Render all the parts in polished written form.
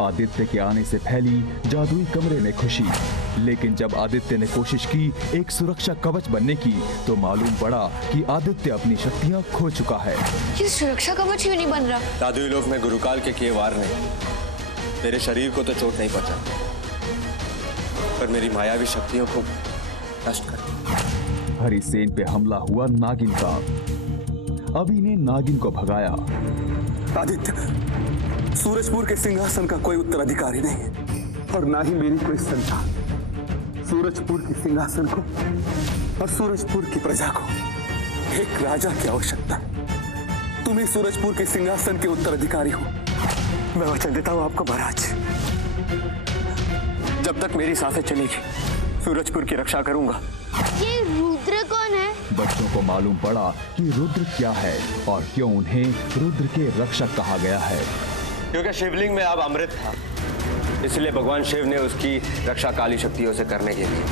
आदित्य के आने से फैली जादुई कमरे में खुशी, लेकिन जब आदित्य ने कोशिश की एक सुरक्षा कवच बनने की तो मालूम पड़ा कि आदित्य अपनी शक्तियां खो चुका है। ये सुरक्षा कवच क्यों नहीं बन रहा? जादुई लोक में गुरुकाल के किए वार ने मेरे शरीर को तो चोट नहीं पहुंचा, पर मेरी मायावी शक्तियों को नष्ट कर। हरिसेन पे हमला हुआ नागिन का। अभी ने नागिन को भगाया। आदित्य, सूरजपुर के सिंहासन का कोई उत्तराधिकारी नहीं है और ना ही मेरी कोई संतान। सूरजपुर के सिंहासन को और सूरजपुर की प्रजा को एक राजा की आवश्यकता है। तुम ही सूरजपुर के सिंहासन के उत्तराधिकारी हो। मैं वचन देता हूं आपको महाराज, जब तक मेरी सांसें चलेगी सूरजपुर की रक्षा करूंगा। ये रुद्र कौन है? बच्चों को मालूम पड़ा कि रुद्र क्या है और क्यों उन्हें रुद्र के रक्षक कहा गया है। क्योंकि शिवलिंग में अब अमृत था, इसलिए भगवान शिव ने उसकी रक्षा काली शक्तियों से करने के लिए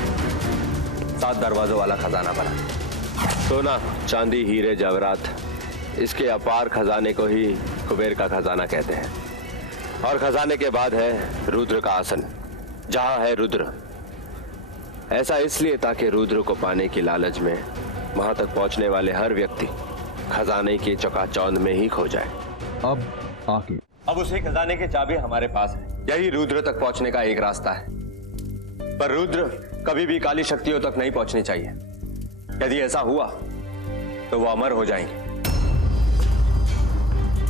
7 दरवाजों वाला खजाना बना। सोना, चांदी, हीरे, जवाहरात, इसके अपार खजाने को ही कुबेर का खजाना कहते हैं। और खजाने के बाद है रुद्र का आसन, जहां है रुद्र। ऐसा इसलिए ताकि रुद्र को पाने की लालच में वहां तक पहुंचने वाले हर व्यक्ति खजाने की चकाचौंध में ही खो जाए। अब आगे अब उसी खजाने की चाबी हमारे पास है। यही रुद्र तक पहुंचने का एक रास्ता है, पर रुद्र कभी भी काली शक्तियों तक नहीं पहुंचनी चाहिए। यदि ऐसा हुआ तो वो अमर हो जाएंगे।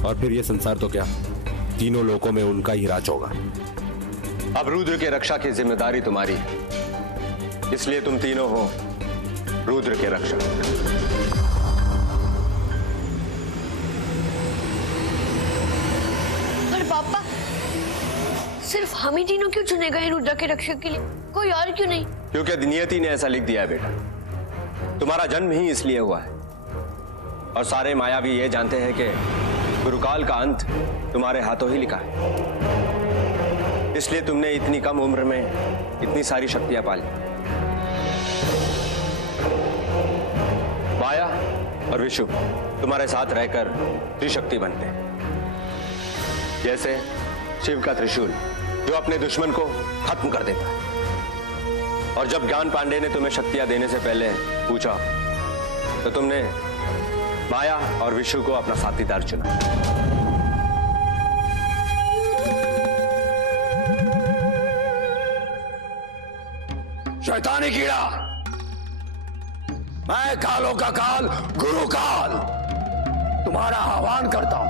और फिर ये संसार तो क्या, तीनों लोकों में उनका ही राज होगा। अब रुद्र के रक्षा की जिम्मेदारी तुम्हारी है, इसलिए तुम तीनों हो रुद्र के रक्षक। पर पापा, सिर्फ हम ही तीनों क्यों चुने गए रुद्र के रक्षक के लिए? कोई और क्यों नहीं? क्योंकि नियति ने ऐसा लिख दिया है बेटा। तुम्हारा जन्म ही इसलिए हुआ है, और सारे मायावी ये जानते हैं कि गुरुकाल का अंत तुम्हारे हाथों ही लिखा है। इसलिए तुमने इतनी कम उम्र में इतनी सारी शक्तियां पाली। माया और विशु तुम्हारे साथ रहकर त्रिशक्ति बनते हैं। जैसे शिव का त्रिशूल जो अपने दुश्मन को खत्म कर देता है। और जब ज्ञान पांडे ने तुम्हें शक्तियां देने से पहले पूछा तो तुमने माया और विशु को अपना साथीदार चुना। शैतानी कीड़ा, मैं कालों का काल गुरुकाल तुम्हारा आह्वान करता हूं।